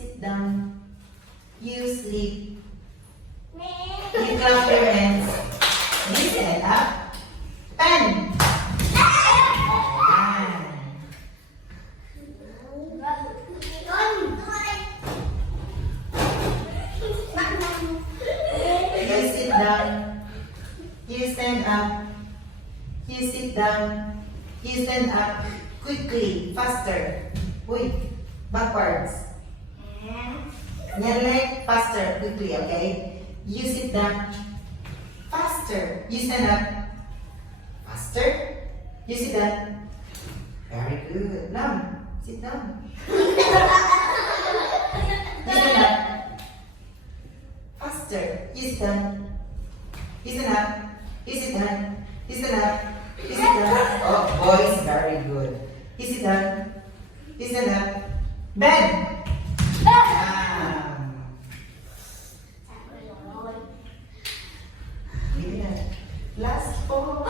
sit down. You sleep. You clap your hands. You stand up. Pen. You sit down. You stand up. You sit down. You stand up. Quickly, faster. Wait, backwards. Your leg faster, quickly, okay? You sit down. Faster. You stand up. Faster. You sit down. Very good. Now, sit down. You stand up. Faster. You sit down. You stand up. You sit down. You stand up. You sit down. Oh, boys, very good. You sit down. You stand up. Bend. Last four.